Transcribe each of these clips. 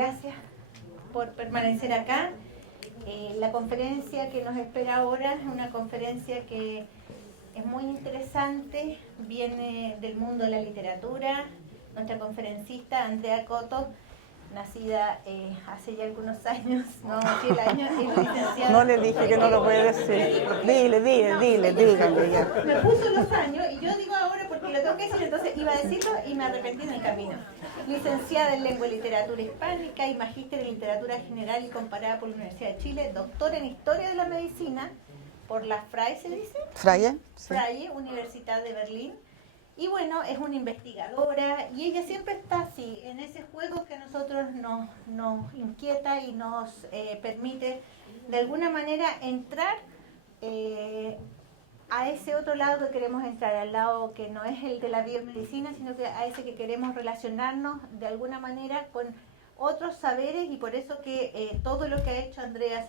gracias por permanecer acá. La conferencia que nos espera ahora es una conferencia que es muy interesante, viene del mundo de la literatura. Nuestra conferencista Andrea Coto, nacida hace ya algunos años, no vamos a decir el año, es licenciada. No le dije que no lo puede decir. Dígale ya. Me puso los años y yo digo ahora porque lo tengo que decir, entonces iba a decirlo y me arrepentí en el camino. Licenciada en Lengua y Literatura Hispánica y magíster en Literatura General y Comparada por la Universidad de Chile, doctora en Historia de la Medicina por la FRAE, ¿se dice? ¿Freie? Sí. FRAE, Universidad de Berlín. Y bueno, es una investigadora y ella siempre está así, en ese juego que a nosotros nos inquieta y nos permite de alguna manera entrar a ese otro lado que queremos entrar, al lado que no es el de la biomedicina, sino que a ese que queremos relacionarnos de alguna manera con otros saberes, y por eso que todo lo que ha hecho Andrea,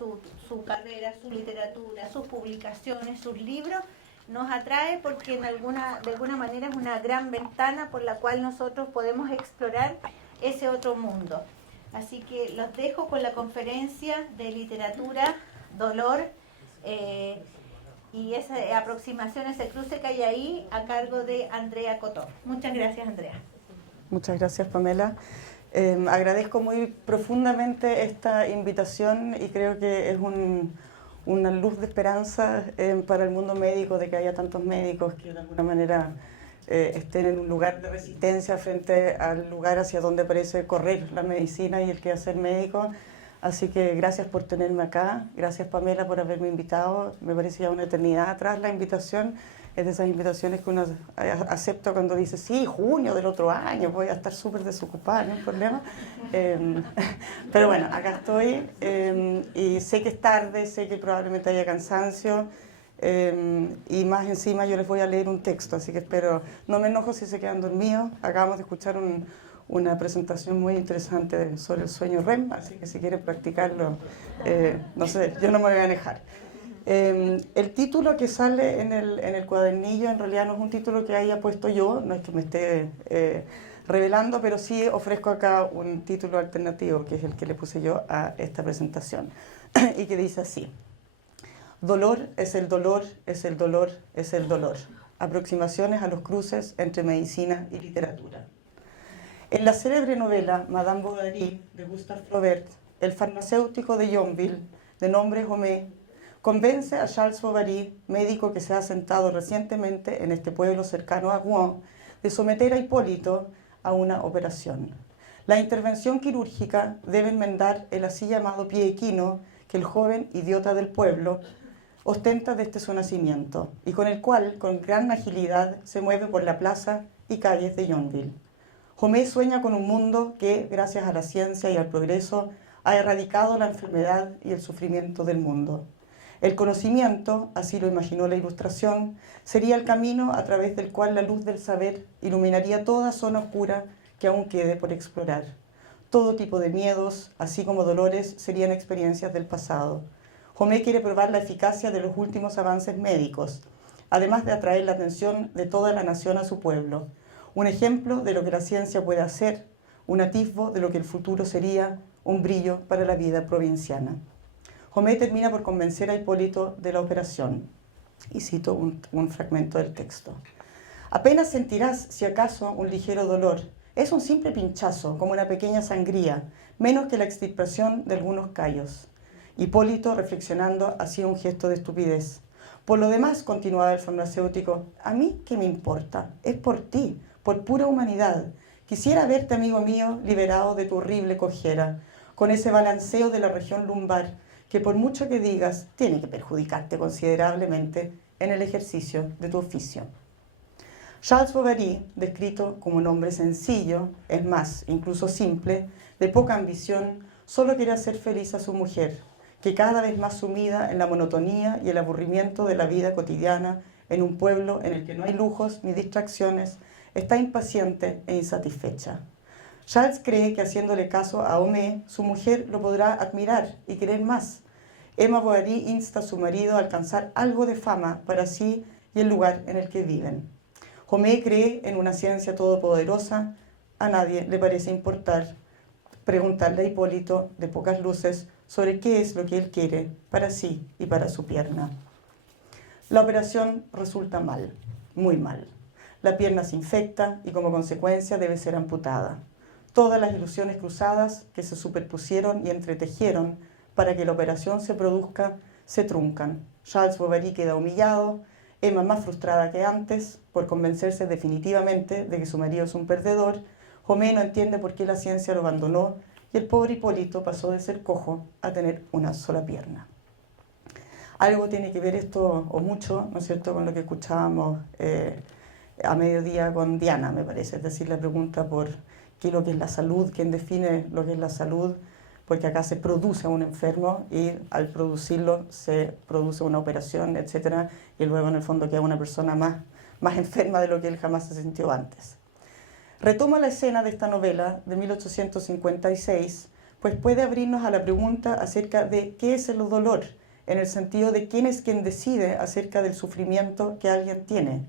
su carrera, su literatura, sus publicaciones, sus libros, nos atrae porque de alguna manera es una gran ventana por la cual nosotros podemos explorar ese otro mundo. Así que los dejo con la conferencia de literatura, dolor, y esa aproximación, ese cruce que hay ahí a cargo de Andrea Coto. Muchas gracias, Andrea. Muchas gracias, Pamela. Agradezco muy profundamente esta invitación y creo que es una luz de esperanza para el mundo médico, de que haya tantos médicos que de alguna manera estén en un lugar de resistencia frente al lugar hacia donde parece correr la medicina y el quehacer médico. Así que gracias por tenerme acá, gracias Pamela por haberme invitado, me parece ya una eternidad atrás la invitación, es de esas invitaciones que uno acepta cuando dice, sí, junio del otro año, voy a estar súper desocupada, no hay problema. Pero bueno, acá estoy y sé que es tarde, sé que probablemente haya cansancio y más encima yo les voy a leer un texto, así que espero, no me enojo si se quedan dormidos, acabamos de escuchar una presentación muy interesante sobre el sueño REM, así que si quieren practicarlo, no sé, yo no me voy a alejar. El título que sale en el cuadernillo en realidad no es un título que haya puesto yo, no es que me esté revelando, pero sí ofrezco acá un título alternativo, que es el que le puse yo a esta presentación, y que dice así: Dolor es el dolor, es el dolor, es el dolor. Aproximaciones a los cruces entre medicina y literatura. En la célebre novela Madame Bovary de Gustave Flaubert, el farmacéutico de Yonville, de nombre Homais, convence a Charles Bovary, médico que se ha asentado recientemente en este pueblo cercano a Rouen, de someter a Hipólito a una operación. La intervención quirúrgica debe enmendar el así llamado pie equino que el joven idiota del pueblo ostenta desde su nacimiento y con el cual, con gran agilidad, se mueve por la plaza y calles de Yonville. Homais sueña con un mundo que, gracias a la ciencia y al progreso, ha erradicado la enfermedad y el sufrimiento del mundo. El conocimiento, así lo imaginó la Ilustración, sería el camino a través del cual la luz del saber iluminaría toda zona oscura que aún quede por explorar. Todo tipo de miedos, así como dolores, serían experiencias del pasado. Homais quiere probar la eficacia de los últimos avances médicos, además de atraer la atención de toda la nación a su pueblo. Un ejemplo de lo que la ciencia puede hacer, un atisbo de lo que el futuro sería, un brillo para la vida provinciana. Homais termina por convencer a Hipólito de la operación, y cito un fragmento del texto. Apenas sentirás, si acaso, un ligero dolor. Es un simple pinchazo, como una pequeña sangría, menos que la extirpación de algunos callos. Hipólito, reflexionando, hacía un gesto de estupidez. Por lo demás, continuaba el farmacéutico, a mí qué me importa, es por ti, por pura humanidad. Quisiera verte, amigo mío, liberado de tu horrible cojera, con ese balanceo de la región lumbar, que por mucho que digas, tiene que perjudicarte considerablemente en el ejercicio de tu oficio. Charles Bovary, descrito como un hombre sencillo, es más, incluso simple, de poca ambición, solo quiere hacer feliz a su mujer, que cada vez más sumida en la monotonía y el aburrimiento de la vida cotidiana en un pueblo en el que no hay lujos ni distracciones, está impaciente e insatisfecha. Charles cree que haciéndole caso a Homais, su mujer lo podrá admirar y querer más. Emma Bovary insta a su marido a alcanzar algo de fama para sí y el lugar en el que viven. Homais cree en una ciencia todopoderosa, a nadie le parece importar preguntarle a Hipólito, de pocas luces, sobre qué es lo que él quiere para sí y para su pierna. La operación resulta mal, muy mal. La pierna se infecta y como consecuencia debe ser amputada. Todas las ilusiones cruzadas que se superpusieron y entretejieron para que la operación se produzca se truncan. Charles Bovary queda humillado, Emma más frustrada que antes por convencerse definitivamente de que su marido es un perdedor, Homé no entiende por qué la ciencia lo abandonó y el pobre Hipólito pasó de ser cojo a tener una sola pierna. Algo tiene que ver esto, o mucho, ¿no es cierto?, con lo que escuchábamos a mediodía con Diana, me parece, es decir, la pregunta por qué es lo que es la salud, quién define lo que es la salud, porque acá se produce un enfermo y al producirlo se produce una operación, etcétera, y luego en el fondo queda una persona más enferma de lo que él jamás se sintió antes. Retomo la escena de esta novela de 1856, pues puede abrirnos a la pregunta acerca de qué es el dolor, en el sentido de quién es quien decide acerca del sufrimiento que alguien tiene.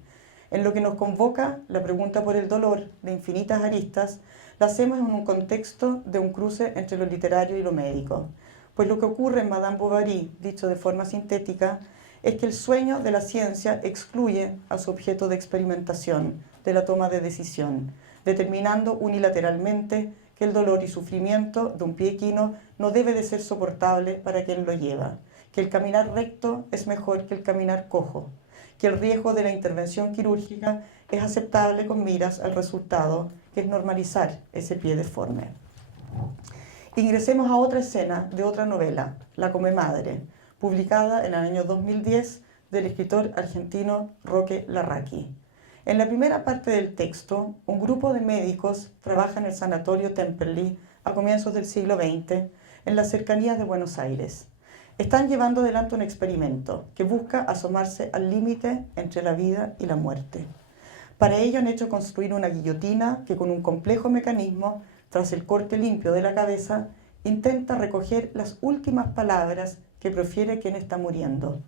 En lo que nos convoca la pregunta por el dolor, de infinitas aristas, la hacemos en un contexto de un cruce entre lo literario y lo médico. Pues lo que ocurre en Madame Bovary, dicho de forma sintética, es que el sueño de la ciencia excluye a su objeto de experimentación, de la toma de decisión, determinando unilateralmente que el dolor y sufrimiento de un pie equino no debe de ser soportable para quien lo lleva, que el caminar recto es mejor que el caminar cojo, que el riesgo de la intervención quirúrgica es aceptable con miras al resultado, que es normalizar ese pie deforme. Ingresemos a otra escena de otra novela, La Comemadre, publicada en el año 2010 del escritor argentino Roque Larraqui. En la primera parte del texto, un grupo de médicos trabaja en el sanatorio Temperley a comienzos del siglo XX, en las cercanías de Buenos Aires. Están llevando adelante un experimento que busca asomarse al límite entre la vida y la muerte. Para ello han hecho construir una guillotina que con un complejo mecanismo, tras el corte limpio de la cabeza, intenta recoger las últimas palabras que profiere quien está muriendo.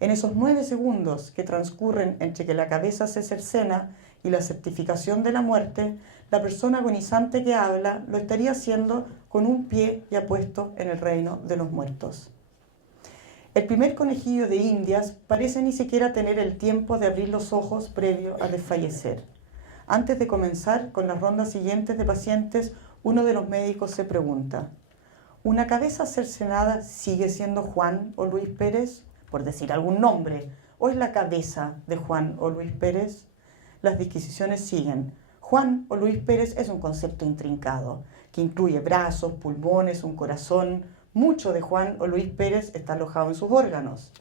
En esos 9 segundos que transcurren entre que la cabeza se cercena y la certificación de la muerte, la persona agonizante que habla lo estaría haciendo con un pie ya puesto en el reino de los muertos. El primer conejillo de Indias parece ni siquiera tener el tiempo de abrir los ojos previo a desfallecer. Antes de comenzar con las rondas siguientes de pacientes, uno de los médicos se pregunta: ¿una cabeza cercenada sigue siendo Juan o Luis Pérez, por decir algún nombre, o es la cabeza de Juan o Luis Pérez? Las disquisiciones siguen. Juan o Luis Pérez es un concepto intrincado, que incluye brazos, pulmones, un corazón. Mucho de Juan o Luis Pérez está alojado en sus órganos.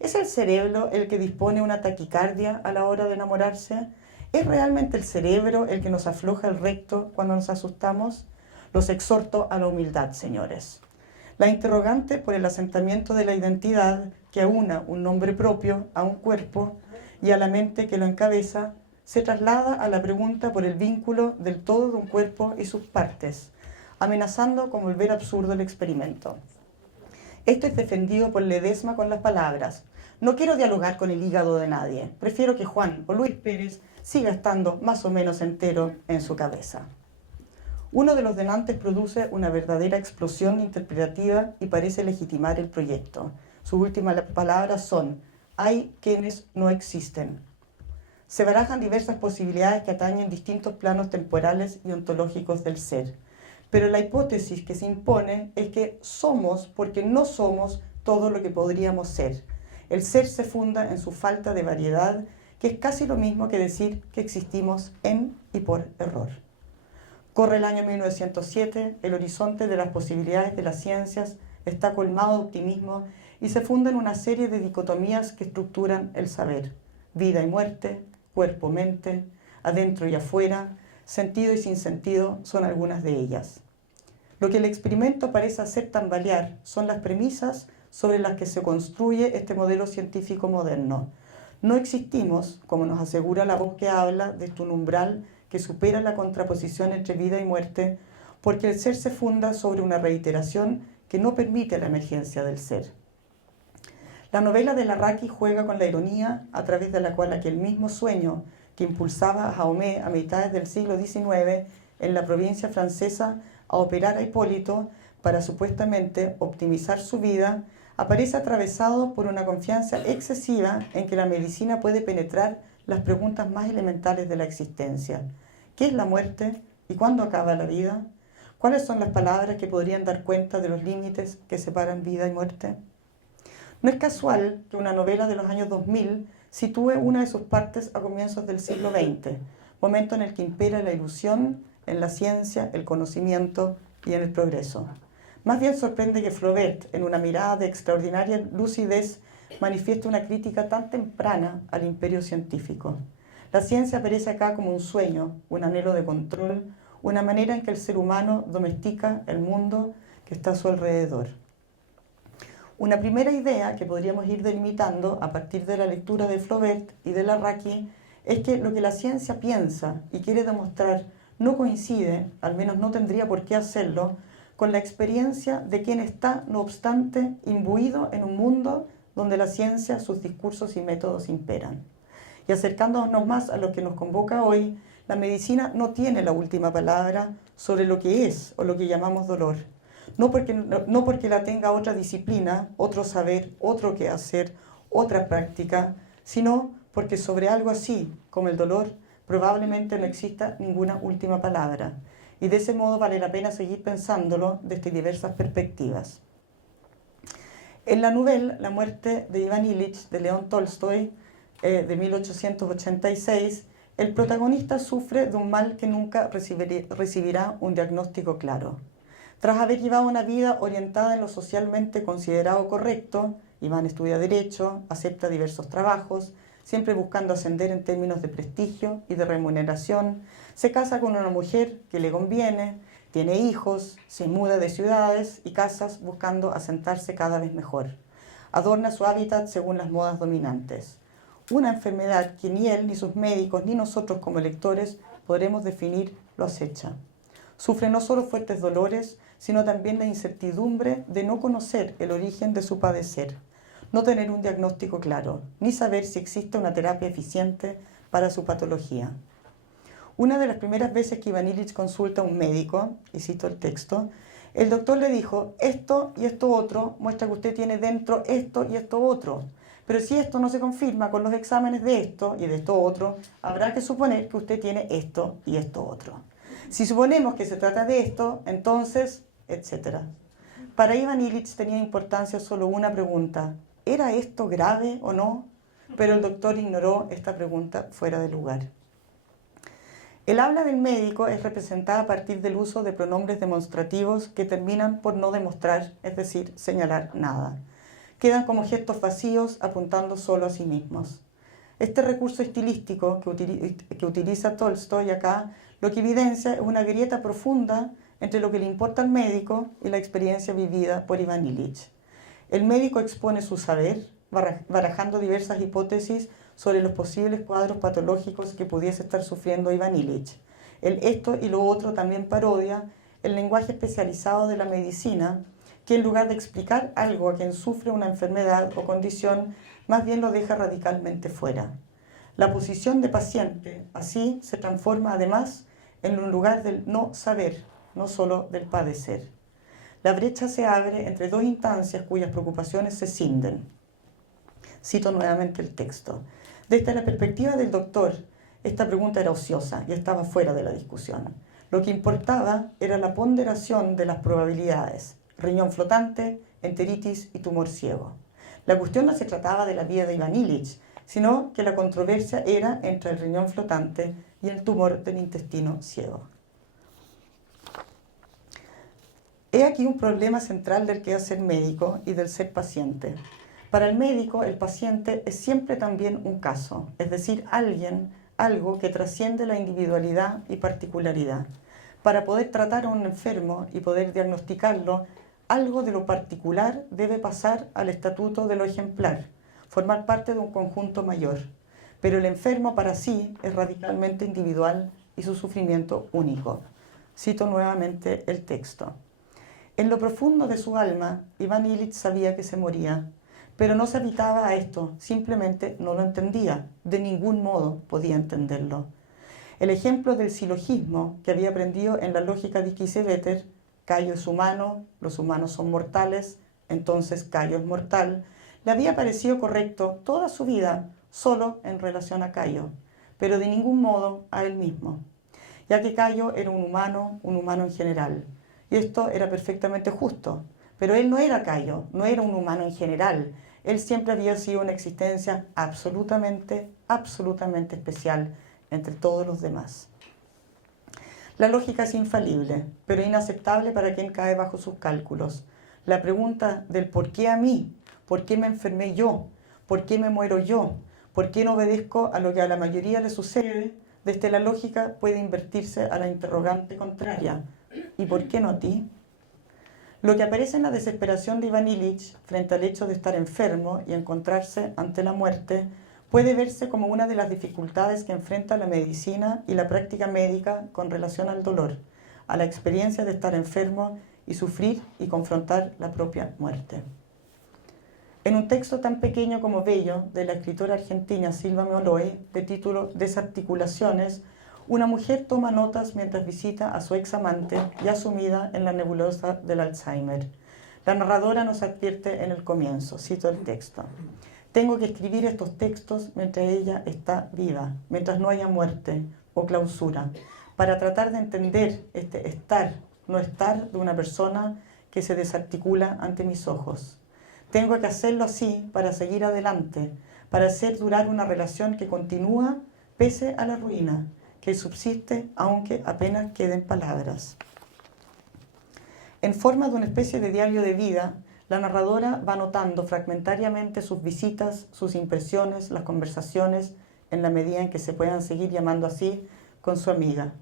¿Es el cerebro el que dispone una taquicardia a la hora de enamorarse? ¿Es realmente el cerebro el que nos afloja el recto cuando nos asustamos? Los exhorto a la humildad, señores. La interrogante por el asentamiento de la identidad que aúna un nombre propio a un cuerpo y a la mente que lo encabeza se traslada a la pregunta por el vínculo del todo de un cuerpo y sus partes, amenazando con volver absurdo el experimento. Esto es defendido por Ledesma con las palabras: no quiero dialogar con el hígado de nadie, prefiero que Juan o Luis Pérez siga estando más o menos entero en su cabeza. Uno de los denantes produce una verdadera explosión interpretativa y parece legitimar el proyecto. Sus últimas palabras son: hay quienes no existen. Se barajan diversas posibilidades que atañen distintos planos temporales y ontológicos del ser. Pero la hipótesis que se impone es que somos porque no somos todo lo que podríamos ser. El ser se funda en su falta de variedad, que es casi lo mismo que decir que existimos en y por error. Corre el año 1907, el horizonte de las posibilidades de las ciencias está colmado de optimismo y se fundan una serie de dicotomías que estructuran el saber: vida y muerte, cuerpo-mente, adentro y afuera, sentido y sinsentido son algunas de ellas. Lo que el experimento parece hacer tambalear son las premisas sobre las que se construye este modelo científico moderno. No existimos, como nos asegura la voz que habla, desde un umbral que supera la contraposición entre vida y muerte, porque el ser se funda sobre una reiteración que no permite la emergencia del ser. La novela de Larraqui juega con la ironía a través de la cual aquel mismo sueño que impulsaba a Jaume a mitades del siglo XIX en la provincia francesa a operar a Hipólito para supuestamente optimizar su vida, aparece atravesado por una confianza excesiva en que la medicina puede penetrar las preguntas más elementales de la existencia. ¿Qué es la muerte y cuándo acaba la vida? ¿Cuáles son las palabras que podrían dar cuenta de los límites que separan vida y muerte? No es casual que una novela de los años 2000 sitúe una de sus partes a comienzos del siglo XX, momento en el que impera la ilusión en la ciencia, el conocimiento y en el progreso. Más bien sorprende que Flaubert, en una mirada de extraordinaria lucidez, manifieste una crítica tan temprana al imperio científico. La ciencia aparece acá como un sueño, un anhelo de control, una manera en que el ser humano domestica el mundo que está a su alrededor. Una primera idea que podríamos ir delimitando a partir de la lectura de Flaubert y de Larraqui es que lo que la ciencia piensa y quiere demostrar no coincide, al menos no tendría por qué hacerlo, con la experiencia de quien está, no obstante, imbuido en un mundo donde la ciencia, sus discursos y métodos imperan. Y acercándonos más a lo que nos convoca hoy, la medicina no tiene la última palabra sobre lo que es o lo que llamamos dolor. No porque la tenga otra disciplina, otro saber, otro quehacer, otra práctica, sino porque sobre algo así, como el dolor, probablemente no exista ninguna última palabra. Y de ese modo vale la pena seguir pensándolo desde diversas perspectivas. En la novela La muerte de Iván Ilich, de León Tolstoy, de 1886, el protagonista sufre de un mal que nunca recibirá un diagnóstico claro. Tras haber llevado una vida orientada en lo socialmente considerado correcto, Iván estudia Derecho, acepta diversos trabajos, siempre buscando ascender en términos de prestigio y de remuneración, se casa con una mujer que le conviene, tiene hijos, se muda de ciudades y casas buscando asentarse cada vez mejor. Adorna su hábitat según las modas dominantes. Una enfermedad que ni él, ni sus médicos, ni nosotros como lectores podremos definir lo acecha. Sufre no solo fuertes dolores, sino también la incertidumbre de no conocer el origen de su padecer, no tener un diagnóstico claro, ni saber si existe una terapia eficiente para su patología. Una de las primeras veces que Iván Ilich consulta a un médico, y cito el texto, el doctor le dijo, esto y esto otro muestra que usted tiene dentro esto y esto otro. Pero si esto no se confirma con los exámenes de esto y de esto otro, habrá que suponer que usted tiene esto y esto otro. Si suponemos que se trata de esto, entonces, etc. Para Iván Ilich tenía importancia solo una pregunta. ¿Era esto grave o no? Pero el doctor ignoró esta pregunta fuera de lugar. El habla del médico es representada a partir del uso de pronombres demostrativos que terminan por no demostrar, es decir, señalar nada. Quedan como gestos vacíos apuntando solo a sí mismos. Este recurso estilístico que utiliza Tolstoy acá lo que evidencia es una grieta profunda entre lo que le importa al médico y la experiencia vivida por Iván Ilich. El médico expone su saber, barajando diversas hipótesis sobre los posibles cuadros patológicos que pudiese estar sufriendo Iván Ilich. El esto y lo otro también parodia el lenguaje especializado de la medicina, que en lugar de explicar algo a quien sufre una enfermedad o condición, más bien lo deja radicalmente fuera. La posición de paciente, así, se transforma además en un lugar del no saber, no solo del padecer. La brecha se abre entre dos instancias cuyas preocupaciones se cinden. Cito nuevamente el texto. Desde la perspectiva del doctor, esta pregunta era ociosa y estaba fuera de la discusión. Lo que importaba era la ponderación de las probabilidades, riñón flotante, enteritis y tumor ciego. La cuestión no se trataba de la vida de Iván Ilich, sino que la controversia era entre el riñón flotante y el tumor del intestino ciego. He aquí un problema central del quehacer médico y del ser paciente. Para el médico, el paciente es siempre también un caso, es decir, algo que trasciende la individualidad y particularidad. Para poder tratar a un enfermo y poder diagnosticarlo, algo de lo particular debe pasar al estatuto de lo ejemplar, formar parte de un conjunto mayor. Pero el enfermo para sí es radicalmente individual y su sufrimiento único. Cito nuevamente el texto. En lo profundo de su alma, Iván Ilich sabía que se moría, pero no se habitaba a esto, simplemente no lo entendía, de ningún modo podía entenderlo. El ejemplo del silogismo que había aprendido en la lógica de Kiesewetter Cayo es humano, los humanos son mortales, entonces Cayo es mortal, le había parecido correcto toda su vida solo en relación a Cayo, pero de ningún modo a él mismo, ya que Cayo era un humano en general, y esto era perfectamente justo, pero él no era Cayo, no era un humano en general, él siempre había sido una existencia absolutamente especial entre todos los demás. La lógica es infalible, pero inaceptable para quien cae bajo sus cálculos. La pregunta del ¿por qué a mí? ¿Por qué me enfermé yo? ¿Por qué me muero yo? ¿Por qué no obedezco a lo que a la mayoría le sucede? Desde la lógica puede invertirse a la interrogante contraria. ¿Y por qué no a ti? Lo que aparece en la desesperación de Ivan Illich frente al hecho de estar enfermo y encontrarse ante la muerte puede verse como una de las dificultades que enfrenta la medicina y la práctica médica con relación al dolor, a la experiencia de estar enfermo y sufrir y confrontar la propia muerte. En un texto tan pequeño como bello de la escritora argentina Silva Meoloy, de título Desarticulaciones, una mujer toma notas mientras visita a su ex amante ya sumida en la nebulosa del Alzheimer. La narradora nos advierte en el comienzo, cito el texto: tengo que escribir estos textos mientras ella está viva, mientras no haya muerte o clausura, para tratar de entender este estar, no estar de una persona que se desarticula ante mis ojos. Tengo que hacerlo así para seguir adelante, para hacer durar una relación que continúa pese a la ruina, que subsiste aunque apenas queden palabras. En forma de una especie de diario de vida, la narradora va anotando fragmentariamente sus visitas, sus impresiones, las conversaciones, en la medida en que se puedan seguir llamando así, con su amiga.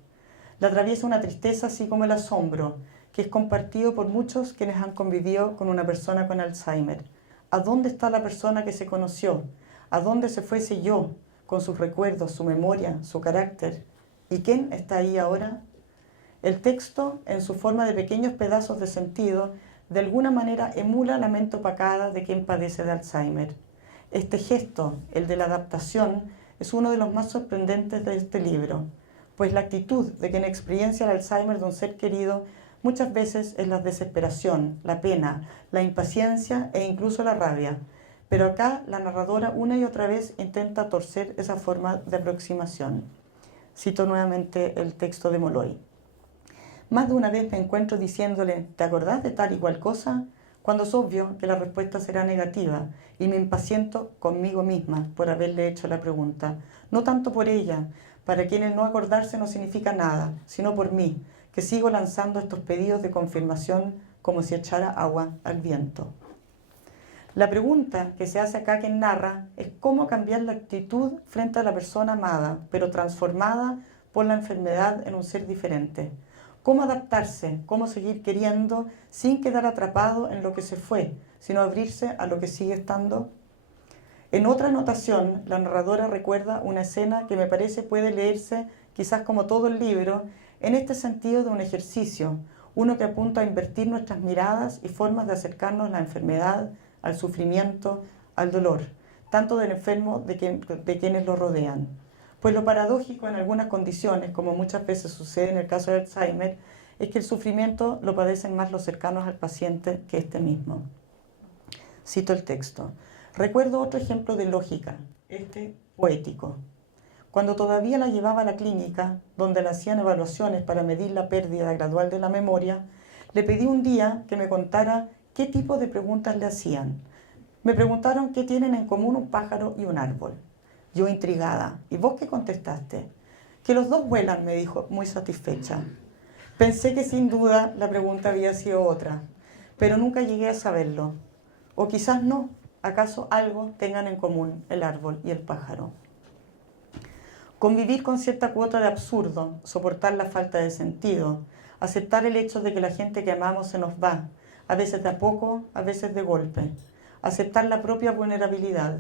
La atraviesa una tristeza así como el asombro, que es compartido por muchos quienes han convivido con una persona con Alzheimer. ¿A dónde está la persona que se conoció? ¿A dónde se fue ese yo, con sus recuerdos, su memoria, su carácter? ¿Y quién está ahí ahora? El texto, en su forma de pequeños pedazos de sentido, de alguna manera emula la mente opacada de quien padece de Alzheimer. Este gesto, el de la adaptación, es uno de los más sorprendentes de este libro, pues la actitud de quien experiencia el Alzheimer de un ser querido muchas veces es la desesperación, la pena, la impaciencia e incluso la rabia. Pero acá la narradora una y otra vez intenta torcer esa forma de aproximación. Cito nuevamente el texto de Meoloy. Más de una vez me encuentro diciéndole, ¿te acordás de tal y cual cosa? Cuando es obvio que la respuesta será negativa y me impaciento conmigo misma por haberle hecho la pregunta. No tanto por ella, para quien el no acordarse no significa nada, sino por mí, que sigo lanzando estos pedidos de confirmación como si echara agua al viento. La pregunta que se hace acá quien narra es cómo cambiar la actitud frente a la persona amada, pero transformada por la enfermedad en un ser diferente. Cómo adaptarse, cómo seguir queriendo sin quedar atrapado en lo que se fue, sino abrirse a lo que sigue estando. En otra anotación, la narradora recuerda una escena que me parece puede leerse, quizás como todo el libro, en este sentido de un ejercicio, uno que apunta a invertir nuestras miradas y formas de acercarnos a la enfermedad, al sufrimiento, al dolor, tanto del enfermo de quienes lo rodean. Pues lo paradójico en algunas condiciones, como muchas veces sucede en el caso de Alzheimer, es que el sufrimiento lo padecen más los cercanos al paciente que este mismo. Cito el texto. Recuerdo otro ejemplo de lógica, este poético. Cuando todavía la llevaba a la clínica, donde le hacían evaluaciones para medir la pérdida gradual de la memoria, le pedí un día que me contara qué tipo de preguntas le hacían. Me preguntaron qué tienen en común un pájaro y un árbol. Yo intrigada. ¿Y vos qué contestaste? Que los dos vuelan, me dijo, muy satisfecha. Pensé que sin duda la pregunta había sido otra, pero nunca llegué a saberlo. O quizás no. ¿Acaso algo tengan en común el árbol y el pájaro? Convivir con cierta cuota de absurdo, soportar la falta de sentido, aceptar el hecho de que la gente que amamos se nos va, a veces de a poco, a veces de golpe. Aceptar la propia vulnerabilidad,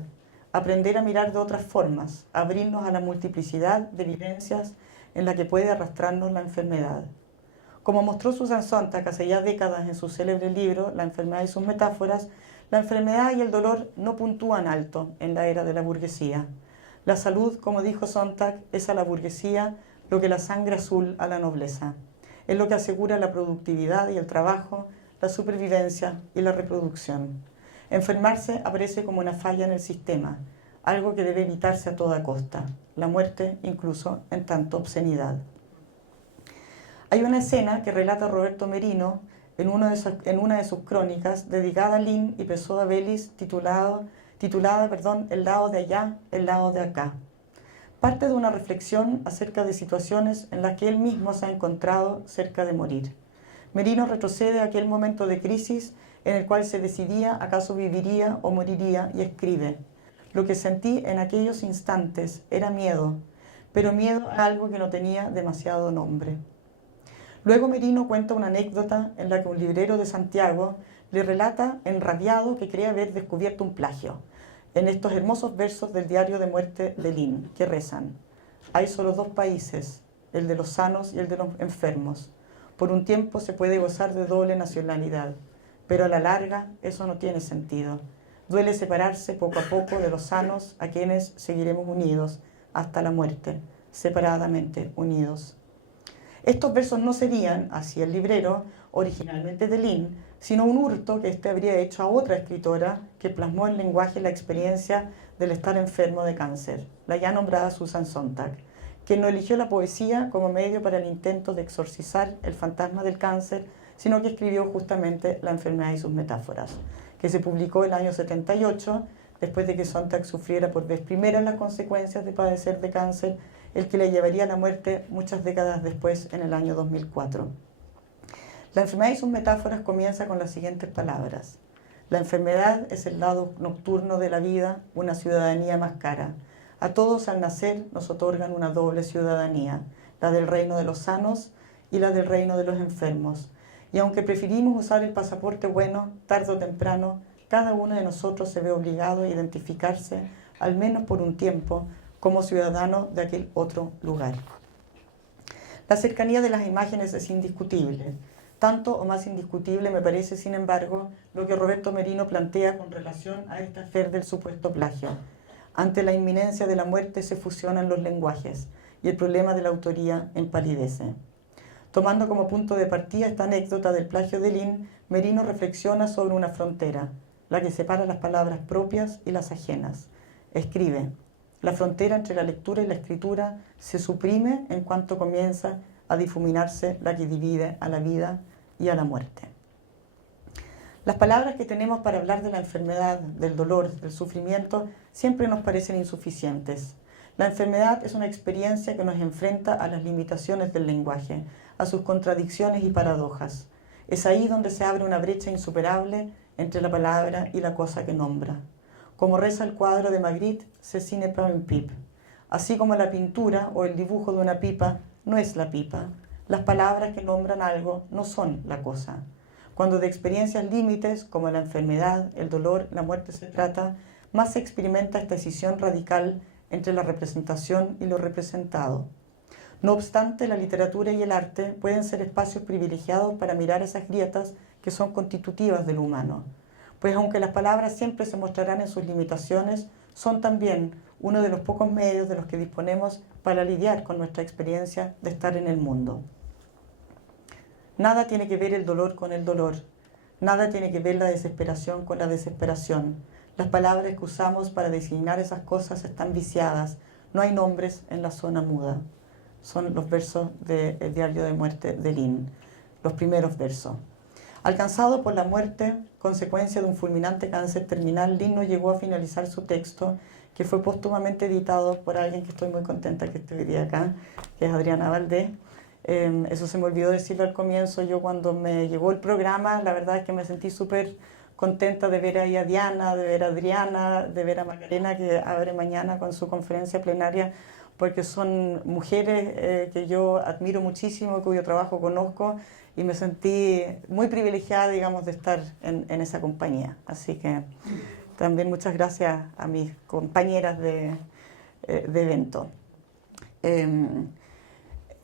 aprender a mirar de otras formas, abrirnos a la multiplicidad de vivencias en la que puede arrastrarnos la enfermedad. Como mostró Susan Sontag hace ya décadas en su célebre libro La enfermedad y sus metáforas, la enfermedad y el dolor no puntúan alto en la era de la burguesía. La salud, como dijo Sontag, es a la burguesía lo que la sangre azul a la nobleza. Es lo que asegura la productividad y el trabajo, la supervivencia y la reproducción. Enfermarse aparece como una falla en el sistema, algo que debe evitarse a toda costa, la muerte incluso en tanto obscenidad. Hay una escena que relata Roberto Merino en una de sus crónicas dedicada a Lynn y Pessoa Bellis titulada El lado de allá, el lado de acá. Parte de una reflexión acerca de situaciones en las que él mismo se ha encontrado cerca de morir. Merino retrocede a aquel momento de crisis en el cual se decidía acaso viviría o moriría y escribe: lo que sentí en aquellos instantes era miedo, pero miedo a algo que no tenía demasiado nombre. Luego Merino cuenta una anécdota en la que un librero de Santiago le relata enrabiado que cree haber descubierto un plagio, en estos hermosos versos del diario de muerte de Lynn, que rezan: hay solo dos países, el de los sanos y el de los enfermos. Por un tiempo se puede gozar de doble nacionalidad, pero a la larga eso no tiene sentido. Duele separarse poco a poco de los sanos, a quienes seguiremos unidos hasta la muerte, separadamente unidos. Estos versos no serían, así el librero, originalmente de Lynn, sino un hurto que éste habría hecho a otra escritora que plasmó en lenguaje la experiencia del estar enfermo de cáncer, la ya nombrada Susan Sontag, quien no eligió la poesía como medio para el intento de exorcizar el fantasma del cáncer, sino que escribió justamente La enfermedad y sus metáforas, que se publicó el año 78, después de que Sontag sufriera por vez primera las consecuencias de padecer de cáncer, el que le llevaría a la muerte muchas décadas después, en el año 2004. La enfermedad y sus metáforas comienza con las siguientes palabras: la enfermedad es el lado nocturno de la vida, una ciudadanía más cara. A todos al nacer nos otorgan una doble ciudadanía, la del reino de los sanos y la del reino de los enfermos. Y aunque preferimos usar el pasaporte bueno, tarde o temprano, cada uno de nosotros se ve obligado a identificarse, al menos por un tiempo, como ciudadano de aquel otro lugar. La cercanía de las imágenes es indiscutible. Tanto o más indiscutible me parece, sin embargo, lo que Roberto Merino plantea con relación a este afer del supuesto plagio. Ante la inminencia de la muerte se fusionan los lenguajes y el problema de la autoría empalidece. Tomando como punto de partida esta anécdota del plagio de Lynn, Merino reflexiona sobre una frontera, la que separa las palabras propias y las ajenas. Escribe: la frontera entre la lectura y la escritura se suprime en cuanto comienza a difuminarse la que divide a la vida y a la muerte. Las palabras que tenemos para hablar de la enfermedad, del dolor, del sufrimiento, siempre nos parecen insuficientes. La enfermedad es una experiencia que nos enfrenta a las limitaciones del lenguaje, a sus contradicciones y paradojas. Es ahí donde se abre una brecha insuperable entre la palabra y la cosa que nombra. Como reza el cuadro de Magritte, «Ce n'est pas une pipe». Así como la pintura o el dibujo de una pipa no es la pipa, las palabras que nombran algo no son la cosa. Cuando de experiencias límites, como la enfermedad, el dolor, la muerte se trata, más se experimenta esta escisión radical entre la representación y lo representado. No obstante, la literatura y el arte pueden ser espacios privilegiados para mirar esas grietas que son constitutivas del humano. Pues aunque las palabras siempre se mostrarán en sus limitaciones, son también uno de los pocos medios de los que disponemos para lidiar con nuestra experiencia de estar en el mundo. Nada tiene que ver el dolor con el dolor, nada tiene que ver la desesperación con la desesperación. Las palabras que usamos para designar esas cosas están viciadas, no hay nombres en la zona muda. Son los versos del diario de muerte de Lynn, los primeros versos. Alcanzado por la muerte, consecuencia de un fulminante cáncer terminal, Lynn no llegó a finalizar su texto, que fue póstumamente editado por alguien que estoy muy contenta que esté hoy día acá, que es Adriana Valdés. Eso se me olvidó decirlo al comienzo. Yo cuando me llegó el programa, la verdad es que me sentí súper contenta de ver ahí a Diana, de ver a Adriana, de ver a Macarena, que abre mañana con su conferencia plenaria, porque son mujeres que yo admiro muchísimo, cuyo trabajo conozco, y me sentí muy privilegiada, digamos, de estar en esa compañía. Así que también muchas gracias a mis compañeras de evento.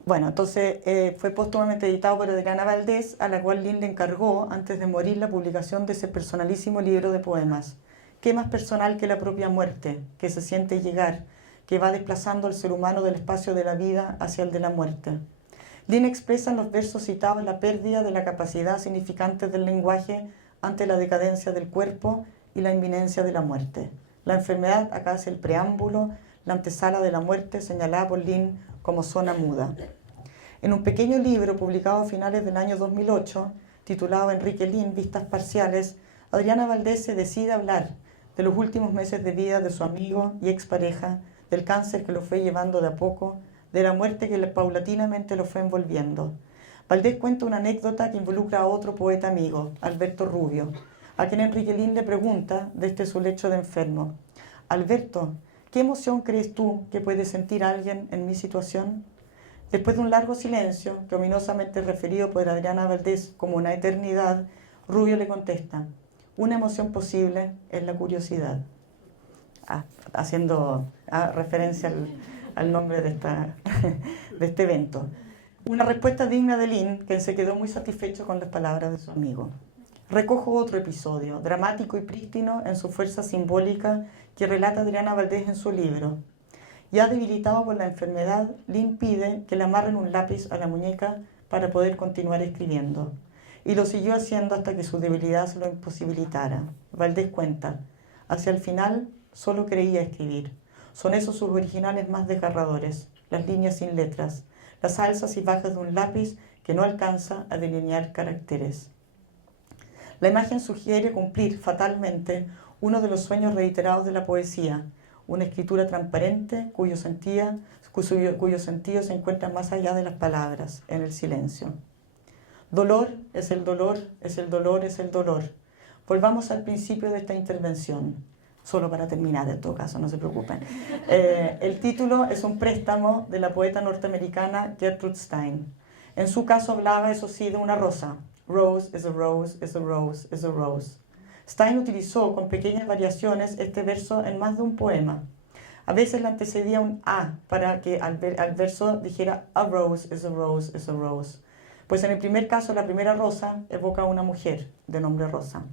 Bueno, entonces fue póstumamente editado por Adriana Valdés, a la cual Lynn le encargó, antes de morir, la publicación de ese personalísimo libro de poemas. ¿Qué más personal que la propia muerte, que se siente llegar, que va desplazando al ser humano del espacio de la vida hacia el de la muerte? Lynn expresa en los versos citados la pérdida de la capacidad significante del lenguaje ante la decadencia del cuerpo y la inminencia de la muerte. La enfermedad acá es el preámbulo, la antesala de la muerte señalada por Lynn como zona muda. En un pequeño libro publicado a finales del año 2008, titulado Enrique Lynn, Vistas Parciales, Adriana Valdés se decide hablar de los últimos meses de vida de su amigo y expareja, del cáncer que lo fue llevando de a poco, de la muerte que paulatinamente lo fue envolviendo. Valdés cuenta una anécdota que involucra a otro poeta amigo, Alberto Rubio, a quien Enrique Lynn le pregunta desde su lecho de enfermo: Alberto, ¿qué emoción crees tú que puede sentir alguien en mi situación? Después de un largo silencio, que ominosamente referido por Adriana Valdés como una eternidad, Rubio le contesta: una emoción posible es la curiosidad. Haciendo referencia al nombre de este evento. Una respuesta digna de Lynn, que se quedó muy satisfecho con las palabras de su amigo. Recojo otro episodio, dramático y prístino en su fuerza simbólica, que relata Adriana Valdés en su libro. Ya debilitado por la enfermedad, Lynn pide que le amarren un lápiz a la muñeca para poder continuar escribiendo. Y lo siguió haciendo hasta que su debilidad se lo imposibilitara. Valdés cuenta: hacia el final solo creía escribir. Son esos sus originales más desgarradores, las líneas sin letras, las alzas y bajas de un lápiz que no alcanza a delinear caracteres. La imagen sugiere cumplir fatalmente uno de los sueños reiterados de la poesía, una escritura transparente cuyo sentido se encuentra más allá de las palabras, en el silencio. Dolor es el dolor, es el dolor, es el dolor. Volvamos al principio de esta intervención, solo para terminar en todo caso, no se preocupen. El título es un préstamo de la poeta norteamericana Gertrude Stein. En su caso hablaba, eso sí, de una rosa. Rose is a rose, is a rose, is a rose. Stein utilizó con pequeñas variaciones este verso en más de un poema. A veces le antecedía un A para que al verso dijera a rose is a rose, is a rose. Pues en el primer caso, la primera rosa evoca a una mujer de nombre Rosa.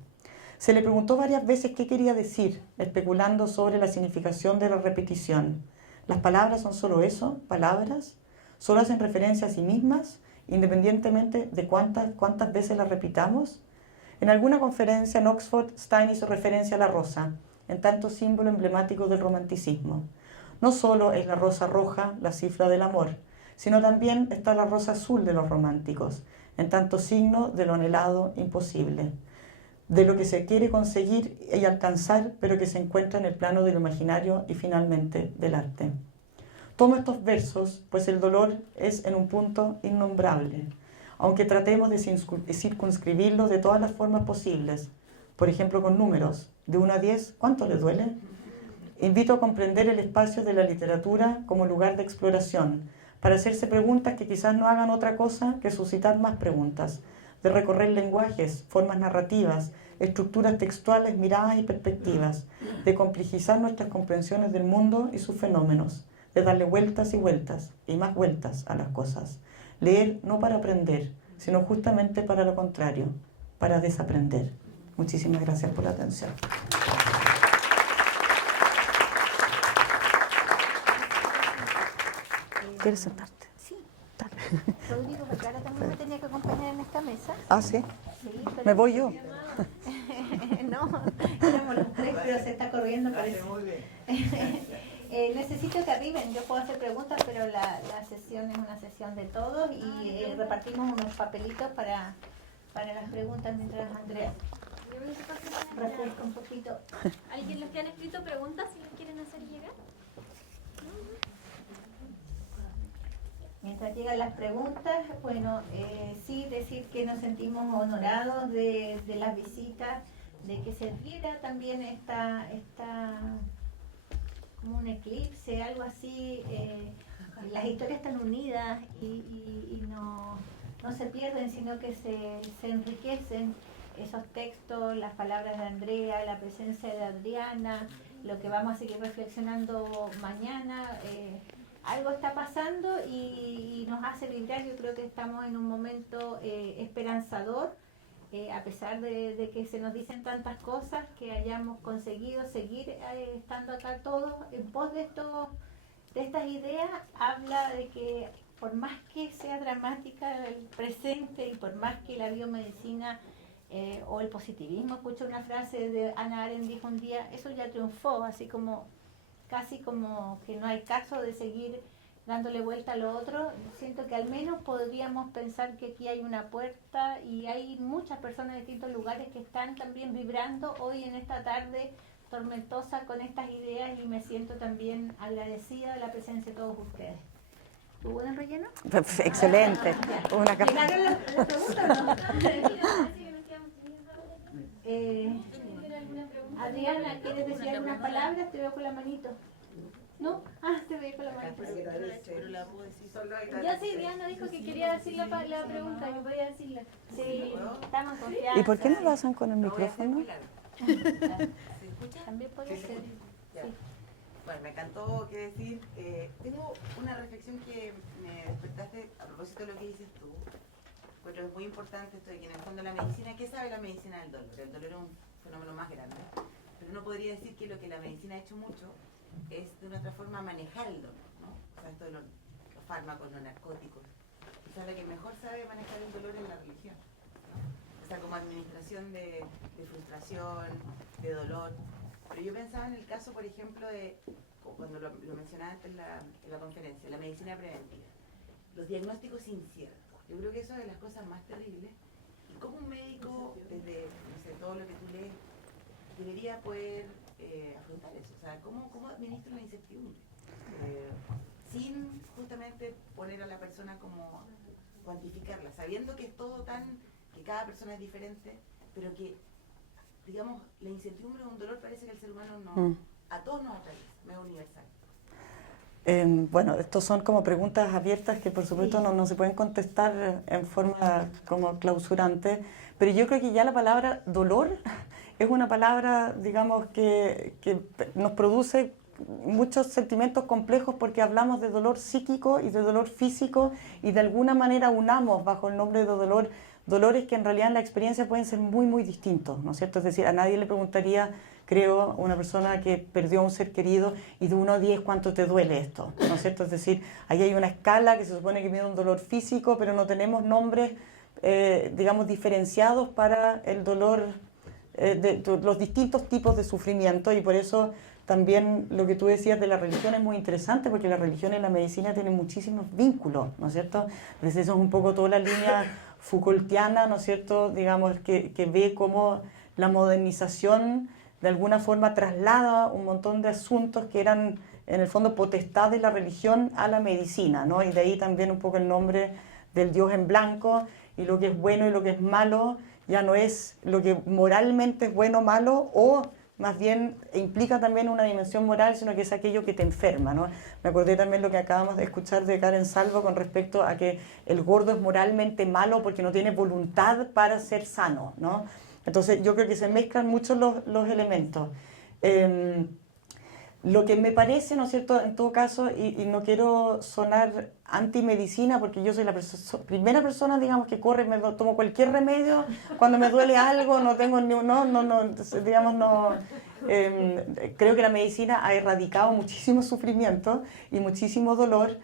Se le preguntó varias veces qué quería decir, especulando sobre la significación de la repetición. ¿Las palabras son solo eso? ¿Palabras? ¿Solo hacen referencia a sí mismas, independientemente de cuántas veces las repitamos? En alguna conferencia en Oxford, Stein hizo referencia a la rosa, en tanto símbolo emblemático del romanticismo. No solo es la rosa roja la cifra del amor, sino también está la rosa azul de los románticos, en tanto signo de lo anhelado imposible, de lo que se quiere conseguir y alcanzar, pero que se encuentra en el plano de lo imaginario y finalmente del arte. Tomo estos versos, pues el dolor es en un punto innombrable, aunque tratemos de circunscribirlo de todas las formas posibles, por ejemplo con números, de 1 a 10, ¿cuánto le duele? Invito a comprender el espacio de la literatura como lugar de exploración, para hacerse preguntas que quizás no hagan otra cosa que suscitar más preguntas, de recorrer lenguajes, formas narrativas, estructuras textuales, miradas y perspectivas, de complejizar nuestras comprensiones del mundo y sus fenómenos, de darle vueltas y vueltas y más vueltas a las cosas. Leer no para aprender, sino justamente para lo contrario, para desaprender. Muchísimas gracias por la atención. ¿Quieres sentarte? Sí. Rodrigo Vergara también me tenía que acompañar en esta mesa. Ah, sí. Sí, pero... Me voy yo. No, éramos los tres, pero se está corriendo, parece. Necesito que arriben, yo puedo hacer preguntas, pero la sesión es una sesión de todos y repartimos unos papelitos para las preguntas mientras Andrea refresca un poquito. ¿Alguien los que han escrito preguntas si los quieren hacer llegar? Mientras llegan las preguntas, bueno, sí decir que nos sentimos honorados de las visitas, de que se diera también esta como un eclipse, algo así. Las historias están unidas y no se pierden, sino que se enriquecen esos textos, las palabras de Andrea, la presencia de Adriana, lo que vamos a seguir reflexionando mañana. Algo está pasando y nos hace vibrar. Yo creo que estamos en un momento esperanzador, a pesar de que se nos dicen tantas cosas, que hayamos conseguido seguir estando acá todos en pos de estas ideas. Habla de que por más que sea dramática el presente y por más que la biomedicina o el positivismo, escuché una frase de Hannah Arendt, dijo un día, eso ya triunfó, así como casi como que no hay caso de seguir dándole vuelta a lo otro. Siento que al menos podríamos pensar que aquí hay una puerta y hay muchas personas de distintos lugares que están también vibrando hoy en esta tarde tormentosa con estas ideas y me siento también agradecida de la presencia de todos ustedes. ¿Tuvo buen relleno? Excelente. Una ¿Llegaron las preguntas o no? Adriana, ¿quieres decir algunas palabras? Te veo con la manito. ¿No? Ah, te veo con la manito. Ya sí, Diana dijo que quería decir la pregunta, que podía decirla. Sí, estamos confiados. ¿Y por qué no lo hacen con el micrófono? También puede ser. Sí. Bueno, me encantó que decir. Tengo una reflexión que me despertaste a propósito de lo que dices tú. Porque es muy importante esto de que en el fondo la medicina, ¿qué sabe la medicina del dolor? El dolor es un fenómeno más grande. Pero uno podría decir que lo que la medicina ha hecho mucho es de una otra forma manejar el dolor, ¿no? O sea, esto de los fármacos, los narcóticos. Quizás la que mejor sabe manejar el dolor es la religión, ¿no? O sea, como administración de frustración, de dolor. Pero yo pensaba en el caso, por ejemplo, de, cuando lo mencionaba antes en la conferencia, la medicina preventiva, los diagnósticos inciertos. Yo creo que eso es de las cosas más terribles. Y cómo un médico, desde no sé, todo lo que tú lees, debería poder afrontar eso. O sea, ¿cómo administra la incertidumbre? Sin justamente poner a la persona como cuantificarla, sabiendo que es todo tan, que cada persona es diferente, pero que, digamos, la incertidumbre o un dolor parece que el ser humano no, a todos nos atraviesa, no es universal. Bueno, estos son como preguntas abiertas que por supuesto no se pueden contestar en forma como clausurante, pero yo creo que ya la palabra dolor es una palabra, digamos, que nos produce muchos sentimientos complejos porque hablamos de dolor psíquico y de dolor físico y de alguna manera unamos bajo el nombre de dolor dolores que en realidad en la experiencia pueden ser muy, muy distintos, ¿no es cierto? Es decir, a nadie le preguntaría, creo, a una persona que perdió a un ser querido y de 1 a 10 cuánto te duele esto, ¿no es cierto? Es decir, ahí hay una escala que se supone que mide un dolor físico, pero no tenemos nombres, digamos, diferenciados para el dolor, los distintos tipos de sufrimiento y por eso también lo que tú decías de la religión es muy interesante porque la religión y la medicina tienen muchísimos vínculos, ¿no es cierto? Entonces eso es un poco toda la línea Foucaultiana, ¿no es cierto?, digamos, que ve cómo la modernización de alguna forma traslada un montón de asuntos que eran en el fondo potestad de la religión a la medicina, ¿no? Y de ahí también un poco el nombre del Dios en blanco y lo que es bueno y lo que es malo ya no es lo que moralmente es bueno o malo o más bien implica también una dimensión moral, sino que es aquello que te enferma, ¿no? Me acordé también lo que acabamos de escuchar de Karen Salvo con respecto a que el gordo es moralmente malo porque no tiene voluntad para ser sano, ¿no? Entonces yo creo que se mezclan mucho los elementos. Lo que me parece, ¿no es cierto?, en todo caso, y no quiero sonar antimedicina porque yo soy la primera persona, digamos, que corre, tomo cualquier remedio cuando me duele algo, no tengo ni digamos, no. Creo que la medicina ha erradicado muchísimo sufrimiento y muchísimo dolor,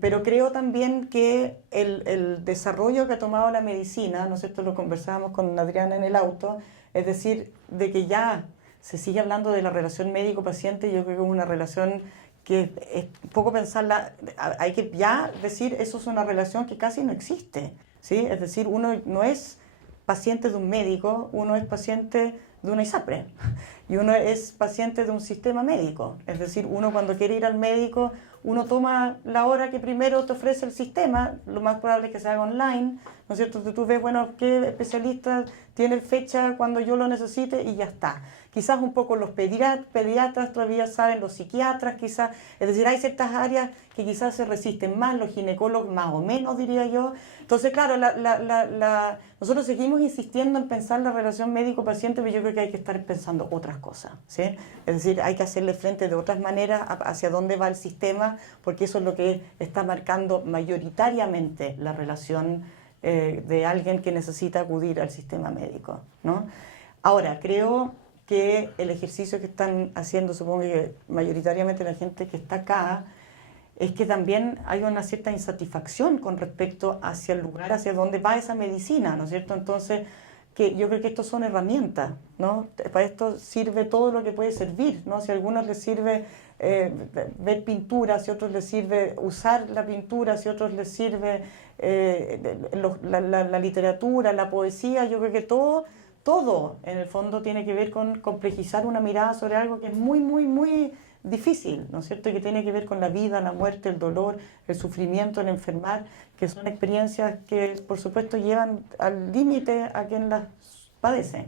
pero creo también que el desarrollo que ha tomado la medicina, ¿no es cierto?, lo conversábamos con Adriana en el auto, es decir, de que ya se sigue hablando de la relación médico-paciente, yo creo que es una relación que es poco pensarla, hay que ya decir, eso es una relación que casi no existe, ¿sí? Es decir, uno no es paciente de un médico, uno es paciente de una ISAPRE y uno es paciente de un sistema médico, es decir, uno cuando quiere ir al médico, uno toma la hora que primero te ofrece el sistema, lo más probable es que se haga online, ¿no es cierto? Tú ves, bueno, qué especialista tiene fecha cuando yo lo necesite y ya está. Quizás un poco los pediatras todavía saben, los psiquiatras quizás, es decir, hay ciertas áreas que quizás se resisten más, los ginecólogos más o menos, diría yo. Entonces, claro, nosotros seguimos insistiendo en pensar la relación médico-paciente, pero yo creo que hay que estar pensando otras cosas, ¿sí? Es decir, hay que hacerle frente de otras maneras hacia dónde va el sistema, porque eso es lo que está marcando mayoritariamente la relación de alguien que necesita acudir al sistema médico, ¿no? Ahora, creo que el ejercicio que están haciendo, supongo que mayoritariamente la gente que está acá, es que también hay una cierta insatisfacción con respecto hacia el lugar, hacia dónde va esa medicina, ¿no es cierto? Entonces, que yo creo que estos son herramientas, ¿no? Para esto sirve todo lo que puede servir, ¿no? Si a algunos les sirve ver pintura, si a otros les sirve usar la pintura, si a otros les sirve la literatura, la poesía, yo creo que todo en el fondo tiene que ver con complejizar una mirada sobre algo que es muy, muy, muy difícil, ¿no es cierto? Y que tiene que ver con la vida, la muerte, el dolor, el sufrimiento, el enfermar, que son experiencias que, por supuesto, llevan al límite a quien las padece.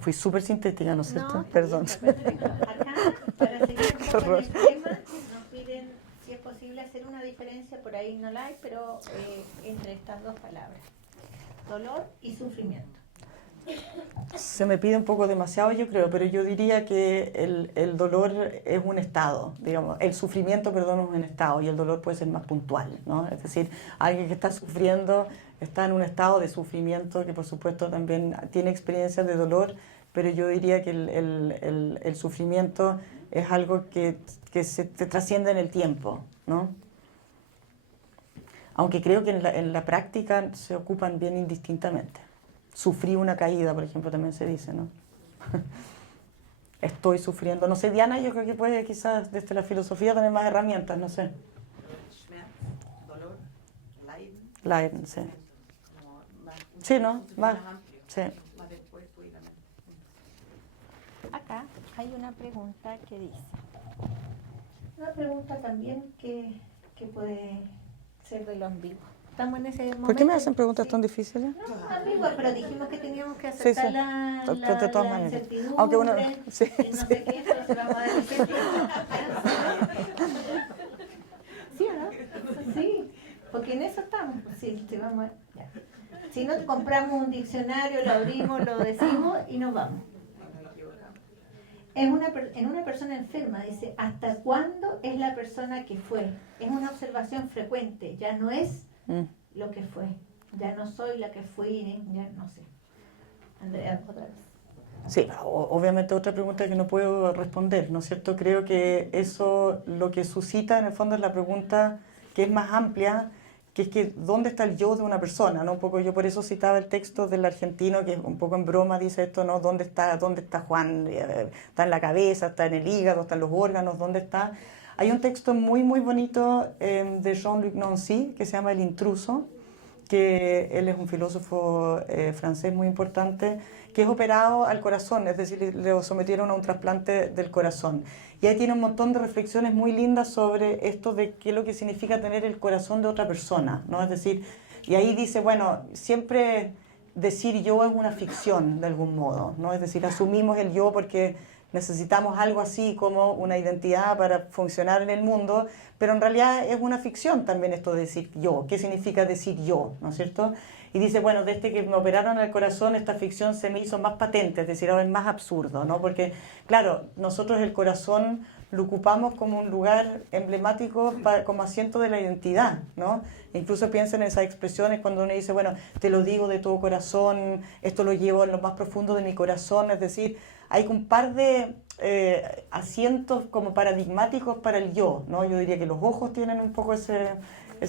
Fui súper sintética, ¿no es cierto? No, Perdón. acá, para seguir un poco en el tema, nos piden si es posible hacer una diferencia, por ahí no la hay, pero entre estas dos palabras, dolor y sufrimiento. Se me pide un poco demasiado, yo creo, pero yo diría que el dolor es un estado, digamos, el sufrimiento, perdón, es un estado y el dolor puede ser más puntual, ¿no? Es decir, alguien que está sufriendo está en un estado de sufrimiento que por supuesto también tiene experiencias de dolor, pero yo diría que el sufrimiento es algo que se trasciende en el tiempo, ¿no? Aunque creo que en la práctica se ocupan bien indistintamente. Sufrí una caída, por ejemplo, también se dice, ¿no? Estoy sufriendo. No sé, Diana, yo creo que puede quizás desde la filosofía tener más herramientas, no sé. Schmerz, dolor, Leiden. Leiden, sí. Como más, Sí, ¿no? Más, amplio, sí. más del cuerpo y la mente. Acá hay una pregunta que dice, una pregunta también que puede ser de lo ambiguo. Estamos en ese momento. ¿Por qué me hacen preguntas sí. tan difíciles? No, ambiguo, pero dijimos que teníamos que Sí, aceptar sí. De todas la maneras. incertidumbre, Aunque uno, sí, no sé qué, entonces vamos a dar el ejemplo. ¿Sí o no? Sí, porque en eso estamos. Sí, vamos ya. Si no, compramos un diccionario, lo abrimos, lo decimos y nos vamos. En una persona enferma, dice, ¿hasta cuándo es la persona que fue? Es una observación frecuente, ya no es lo que fue, ya no soy la que fui, ya no sé. Andrea, otra vez. Sí, obviamente otra pregunta que no puedo responder, ¿no es cierto? Creo que eso lo que suscita en el fondo es la pregunta que es más amplia, que es que ¿dónde está el yo de una persona? ¿No? Un poco yo por eso citaba el texto del argentino, que un poco en broma dice esto, ¿no? ¿Dónde está Juan? ¿Está en la cabeza? ¿Está en el hígado? ¿Está en los órganos? ¿Dónde está? Hay un texto muy, muy bonito de Jean-Luc Nancy que se llama El intruso, que él es un filósofo francés muy importante, que es operado al corazón, es decir, le sometieron a un trasplante del corazón. Y ahí tiene un montón de reflexiones muy lindas sobre esto de qué es lo que significa tener el corazón de otra persona, ¿no? Es decir, y ahí dice, bueno, siempre decir yo es una ficción de algún modo, ¿no? Es decir, asumimos el yo porque necesitamos algo así como una identidad para funcionar en el mundo, pero en realidad es una ficción también esto de decir yo. ¿Qué significa decir yo? ¿No es cierto? Y dice, bueno, desde que me operaron el corazón, esta ficción se me hizo más patente, es decir, ahora es más absurdo, ¿no? Porque, claro, nosotros el corazón lo ocupamos como un lugar emblemático, como asiento de la identidad, ¿no? Incluso piensen en esas expresiones cuando uno dice, bueno, te lo digo de todo corazón, esto lo llevo en lo más profundo de mi corazón, es decir, hay un par de asientos como paradigmáticos para el yo, ¿no? Yo diría que los ojos tienen un poco ese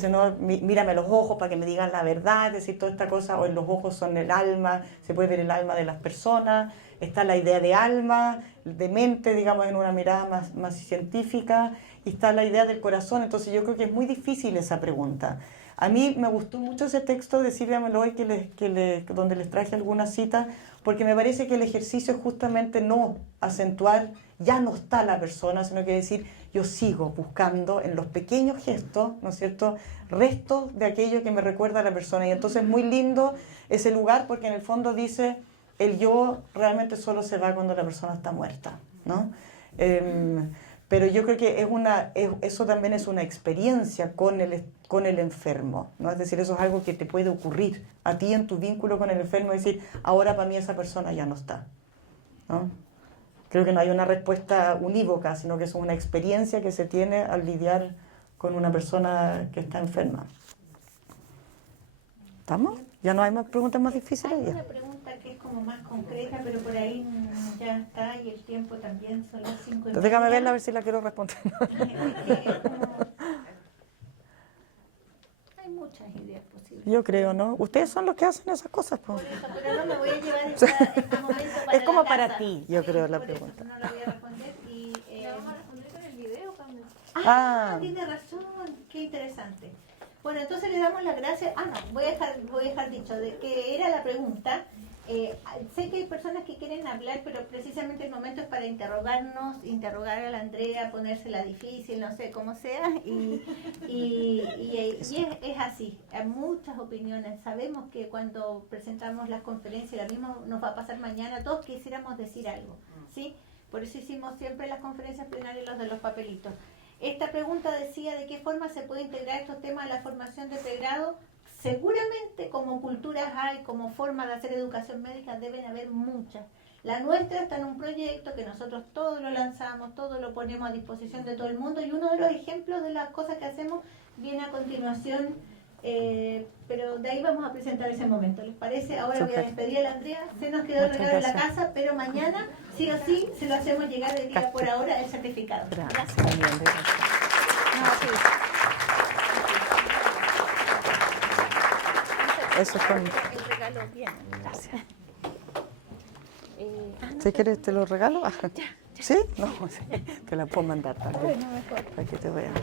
no, mírame a los ojos para que me digan la verdad, es decir, toda esta cosa, o en los ojos son el alma, se puede ver el alma de las personas, está la idea de alma, de mente, digamos, en una mirada más científica, y está la idea del corazón, entonces yo creo que es muy difícil esa pregunta. A mí me gustó mucho ese texto de Silvia Meloy donde les traje algunas citas, porque me parece que el ejercicio es justamente no acentuar, ya no está la persona, sino que decir, yo sigo buscando en los pequeños gestos, ¿no es cierto?, restos de aquello que me recuerda a la persona. Y entonces es muy lindo ese lugar porque en el fondo dice, el yo realmente solo se va cuando la persona está muerta, ¿no? Pero yo creo que eso también es una experiencia con el enfermo, ¿no? Es decir, eso es algo que te puede ocurrir a ti en tu vínculo con el enfermo, es decir, ahora para mí esa persona ya no está, ¿no? Creo que no hay una respuesta unívoca, sino que es una experiencia que se tiene al lidiar con una persona que está enferma. ¿Estamos? ¿Ya no hay más preguntas más difíciles? Hay Ya. una pregunta que es como como más concreta, pero por ahí ya está y el tiempo también son las 5:30. Entonces, déjame verla a ver si la quiero responder. Hay muchas ideas posibles. Yo creo, ¿no? Ustedes son los que hacen esas cosas, pues. Por eso, pero no me voy a llevar este momento para Es como la para casa. ti, yo creo, la por eso pregunta. no la voy a responder y... La vamos a responder con el video, Pamela. Tiene razón, qué interesante. Bueno, entonces le damos las gracias. Voy a dejar dicho de que era la pregunta. Sé que hay personas que quieren hablar, pero precisamente el momento es para interrogarnos, interrogar a la Andrea, ponérsela difícil, no sé cómo sea, y es así, hay muchas opiniones. Sabemos que cuando presentamos las conferencias, lo mismo nos va a pasar mañana, todos quisiéramos decir algo, ¿sí? Por eso hicimos siempre las conferencias plenarias los de los papelitos. Esta pregunta decía de qué forma se puede integrar estos temas a la formación de pregrado. Seguramente como culturas hay, como forma de hacer educación médica deben haber muchas. La nuestra está en un proyecto que nosotros todo lo lanzamos, todo lo ponemos a disposición de todo el mundo y uno de los ejemplos de las cosas que hacemos viene a continuación, pero de ahí vamos a presentar ese momento. ¿Les parece? Ahora voy a despedir a la Andrea, se nos quedó el Muchas regalo en la gracias. casa, pero mañana sí o sí se lo hacemos llegar el día por ahora el certificado. Gracias. Bien, gracias. Eso es con... El regalo bien. Gracias. ¿Si quieres te lo regalo? ¿Sí? No, sí. Te la puedo mandar también. Para que te vean.